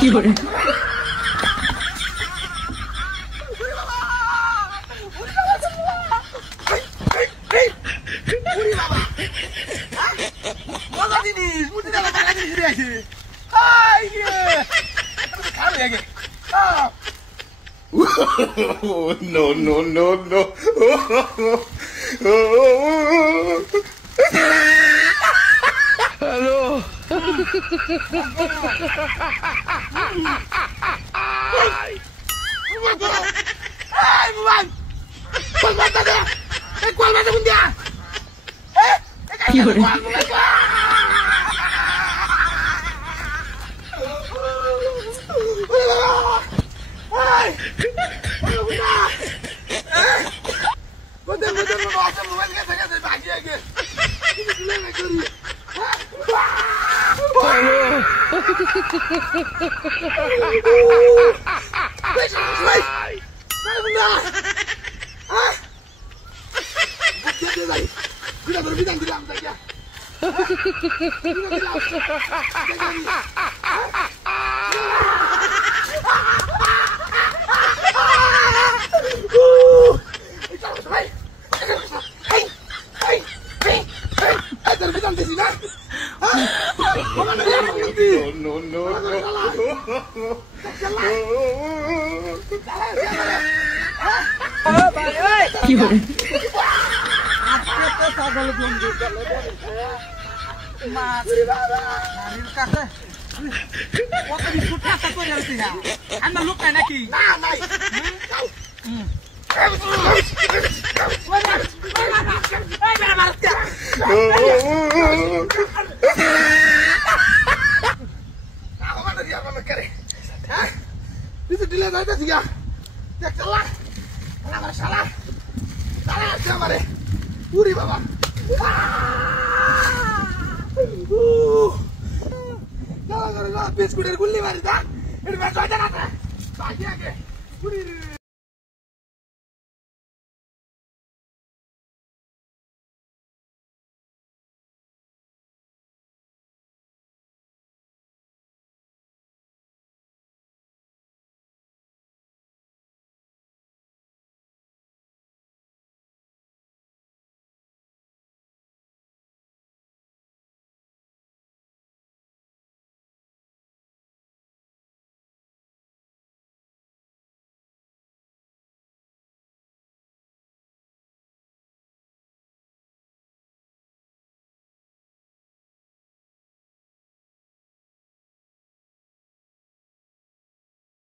কি করে No, no, no, no. Hello কি করে No, no, no. কি করে बिस्कुट गुल्ली मारी था इनमें सोचा ना था बाकी आगे पूरी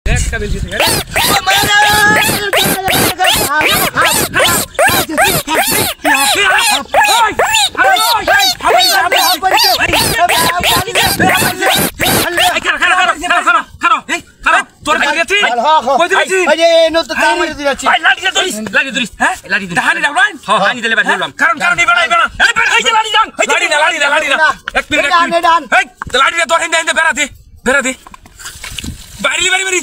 का बिल कितने का बारी बारी बारी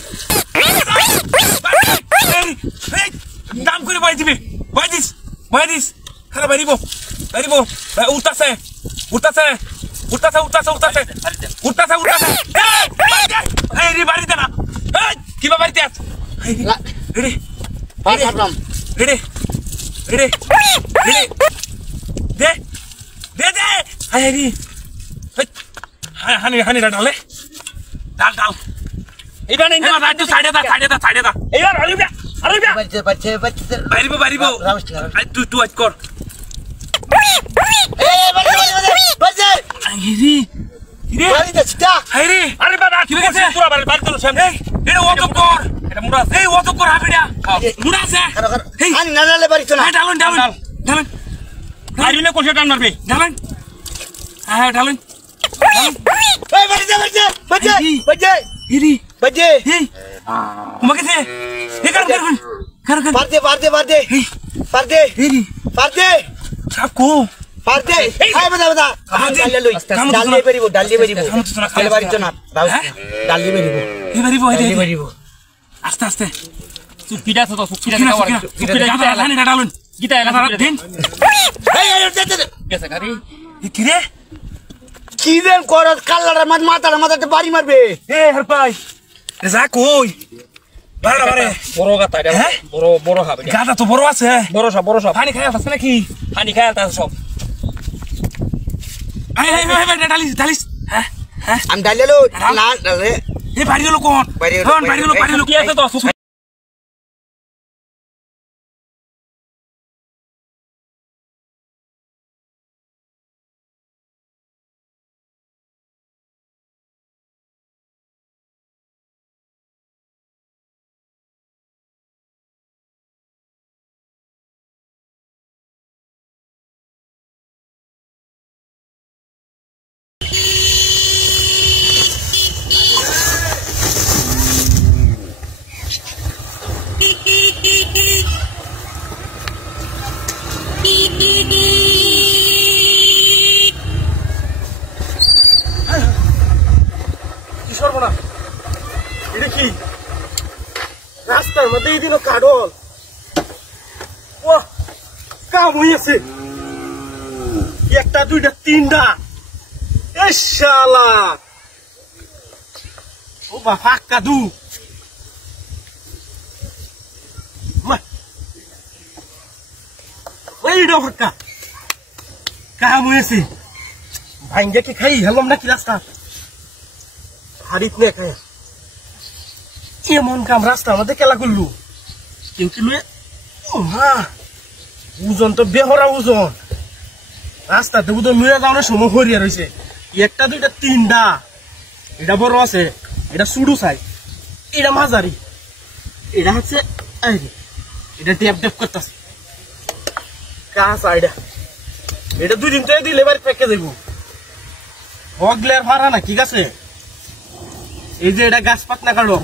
दाम করে বাই দিবি বাই দিস খারাপ বাড়িবো উঠতাছে এই রে বাড়িতে না এই কিবা বাড়িতে আছ রেডি পারলাম রেডি দে আই রে হানি ডালে ডাল এবার নেই না রাজু সাইডে দা এবার আরিবা বাচ্চা বাড়িবো আই তুই আজ কর বাজে আইরি বাড়ি দছটা আইরি আরে বাবা কি হইছে পুরো বাড়ি তো সামনে এটা ওতো কর এটা মুড়া এই ওতো কর হাবিডা মুড়া আছে এই আনি নানালে বাড়ি তো না ডালন আইরিলে কোশে টান মারবে ডালন হ্যাঁ ডালন এই বাজে ইরি बच्चे मगे से ये कर पारदे सबको पारदे हाय बता डालले बेरिबो खाली बारी तो ना डालले बेरिबो आस्ते सुपिडा तो सुपिडा का लाने डालुन गीता एला दिन ए कैसे करी ये किरे কি দেন করত কাল্লার মাথাতে বাড়ি মারবে এ হার ভাই যা কই বারে বারে বড় গাতা এটা হ্যাঁ? বড় হবে গাদা তো বড় আছে বড় সব পানি খায় আছে নাকি পানি খায় তা সব এই ডালিস হ্যাঁ হ্যাঁ আমি ডাইলেলো না ডালে এই বাড়ি গেল কোন বাড়ি গেলো, কোন বাড়ি গেল কি আছে তো কি সর্বনা এটা কি রাস্তার মধ্যে এই দিনও কাডল ও কাম হইছে একটা দুইটা তিনটা এ শালা ও বা ফাক্কা দু ওইটা ফাক্কা কাম হয়েছে ভাইঙ্গা কি খাই হেলম নাকি রাস্তা হারিত নে খায় এমন কাম রাস্তা আমাদের কেলা করলু কিন্তু ওজন তো বেহরা ওজন রাস্তাতে ওজন লুয়ে যাওয়ার সময় হরিয়া রয়েছে একটা দুইটা তিনটা এটা বড় আছে এটা সুডু চাই এটা মাঝারি এটা হচ্ছে এটা ডেপ ডেপ করতেছে কাঁচা এটা দুদিন তো দিলে বাড়ি পেকে দেব হগলের ভাড়া না ঠিক আছে এই যে এটা গাছ পাতনা কাটো